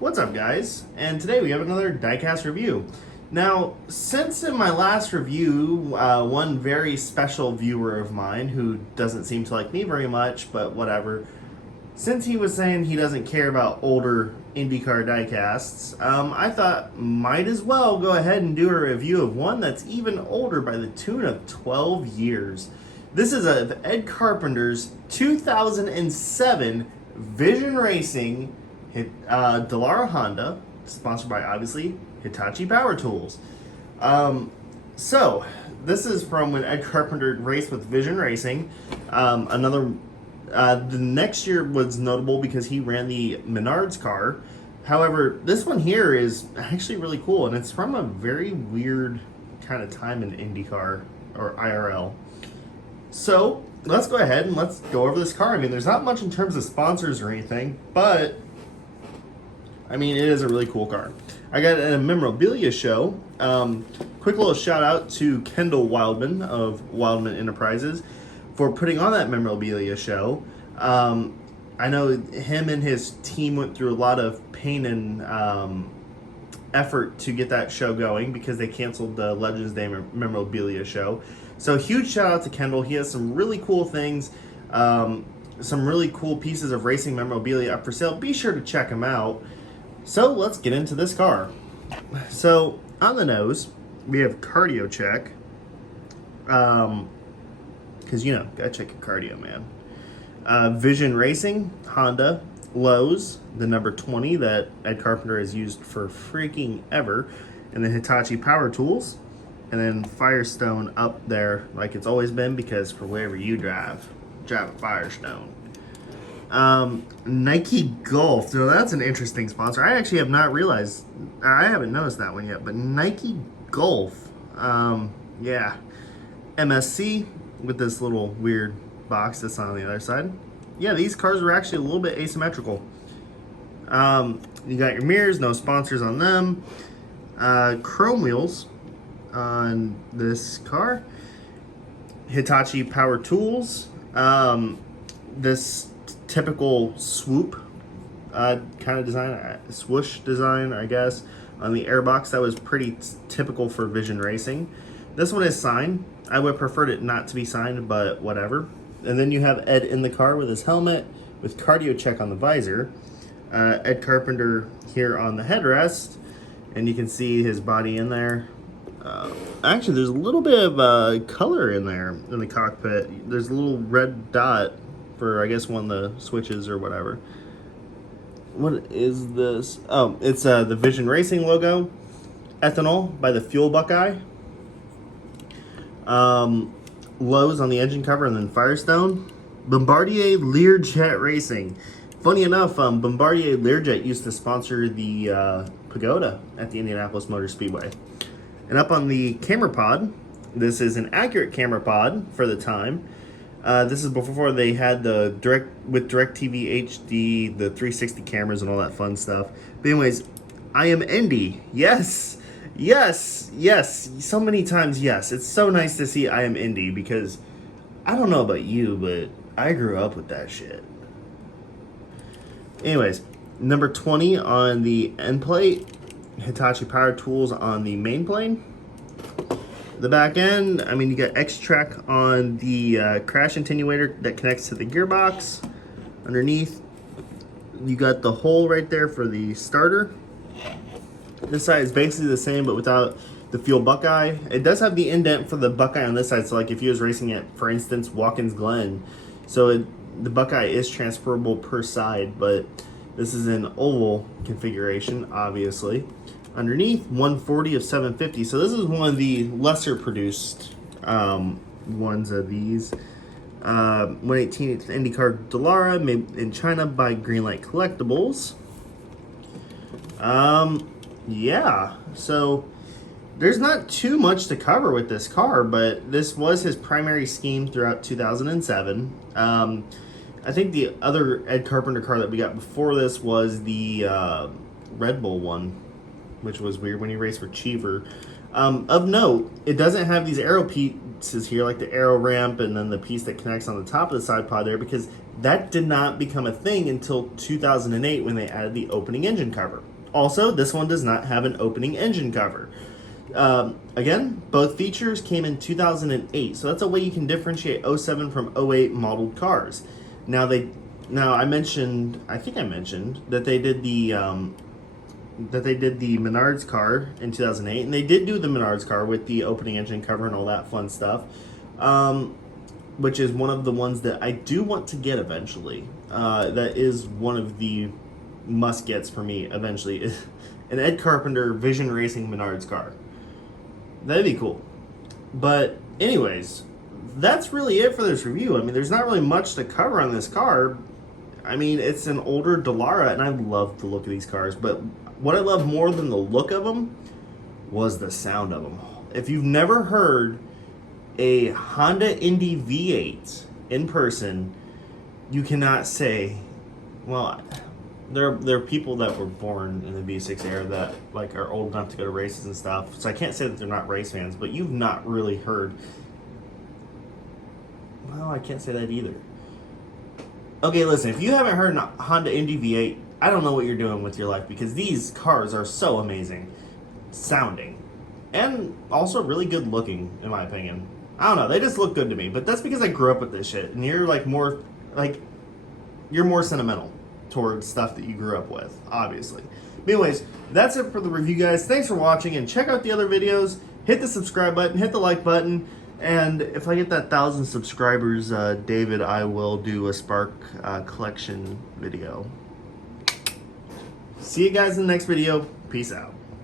What's up, guys? And today we have another diecast review. Now, since in my last review, one very special viewer of mine who doesn't seem to like me very much, but whatever, since he was saying he doesn't care about older IndyCar diecasts, I thought might as well go ahead and do a review of one that's even older by the tune of 12 years. This is of Ed Carpenter's 2007 Vision Racing Dallara Honda, sponsored by, obviously, Hitachi Power Tools. So, this is from when Ed Carpenter raced with Vision Racing. The next year was notable because he ran the Menards car. However, this one here is actually really cool, and it's from a very weird kind of time in IndyCar, or IRL. So, let's go ahead and let's go over this car. I mean, there's not much in terms of sponsors or anything, but I mean, it is a really cool car. I got it at a memorabilia show. Quick little shout out to Kendall Wildman of Wildman Enterprises for putting on that memorabilia show. I know him and his team went through a lot of pain and effort to get that show going because they canceled the Legends Day memorabilia show. So huge shout out to Kendall. He has some really cool things, some really cool pieces of racing memorabilia up for sale. Be sure to check him out. So let's get into this car. So on the nose, we have cardio check. Because, you know, gotta check your cardio, man. Vision Racing, Honda, Lowe's, the number 20 that Ed Carpenter has used for freaking ever, and then Hitachi Power Tools, and then Firestone up there like it's always been, because for wherever you drive a Firestone. Nike Golf. Now that's an interesting sponsor. I actually have not realized, I haven't noticed that one yet, but Nike Golf. Yeah. MSC with this little weird box that's on the other side. Yeah, these cars were actually a little bit asymmetrical. You got your mirrors, no sponsors on them. Chrome wheels on this car. Hitachi Power Tools. This typical swoop kind of design, swoosh design, I guess, on the airbox. That was pretty typical for Vision Racing. This one is signed. I would have preferred it not to be signed, but whatever. And then you have Ed in the car with his helmet, with cardio check on the visor. Ed Carpenter here on the headrest, and you can see his body in there. Actually, there's a little bit of color in there in the cockpit. There's a little red dot for, I guess, one of the switches or whatever. What is this? Oh, it's the Vision Racing logo. Ethanol by the Fuel Buckeye. Lowe's on the engine cover, and then Firestone. Bombardier Learjet Racing. Funny enough, Bombardier Learjet used to sponsor the Pagoda at the Indianapolis Motor Speedway. And up on the camera pod, this is an accurate camera pod for the time. This is before they had the DirecTV HD, the 360 cameras and all that fun stuff. But anyways, I am Indy. Yes, yes, yes. So many times yes. It's so nice to see I am Indy, because I don't know about you, but I grew up with that shit. Anyways, number 20 on the end plate. Hitachi Power Tools on the main plane. The back end, I mean, you got X-Track on the crash attenuator that connects to the gearbox. Underneath, you got the hole right there for the starter. This side is basically the same, but without the Fuel Buckeye. It does have the indent for the Buckeye on this side, so like if you was racing it, for instance, Watkins Glen, so the Buckeye is transferable per side, but this is an oval configuration, obviously. Underneath, 140 of 750. So this is one of the lesser produced ones of these. 118th IndyCar Dallara, made in China by Greenlight Collectibles. Yeah, so there's not too much to cover with this car, but this was his primary scheme throughout 2007. I think the other Ed Carpenter car that we got before this was the Red Bull one, which was weird when he raced for Cheever. Of note, it doesn't have these aero pieces here, like the aero ramp and then the piece that connects on the top of the side pod there, because That did not become a thing until 2008 when they added the opening engine cover. Also, this one does not have an opening engine cover. Again, both features came in 2008, so that's a way you can differentiate 07 from 08 modeled cars. Now I mentioned that they did the Menards car in 2008, and they did do the Menards car with the opening engine cover and all that fun stuff, which is one of the ones that I do want to get eventually. That is one of the must-gets for me eventually. An Ed Carpenter Vision Racing Menards car. That'd be cool. But anyways, that's really it for this review. I mean, there's not really much to cover on this car. I mean, it's an older Dallara, and I love the look of these cars, but what I love more than the look of them was the sound of them. If you've never heard a Honda Indy V8 in person, you cannot say, well, there are people that were born in the V6 era that like are old enough to go to races and stuff, so I can't say that they're not race fans, but you've not really heard, well, I can't say that either. Okay, listen, if you haven't heard a Honda Indy V8, I don't know what you're doing with your life, because these cars are so amazing sounding and also really good looking, in my opinion. I don't know, they just look good to me, but that's because I grew up with this shit, and you're more sentimental towards stuff that you grew up with, obviously. But anyways, that's it for the review, guys. Thanks for watching, and check out the other videos. Hit the subscribe button, hit the like button, and if I get that 1,000 subscribers, David, I will do a Spark collection video. See you guys in the next video. Peace out.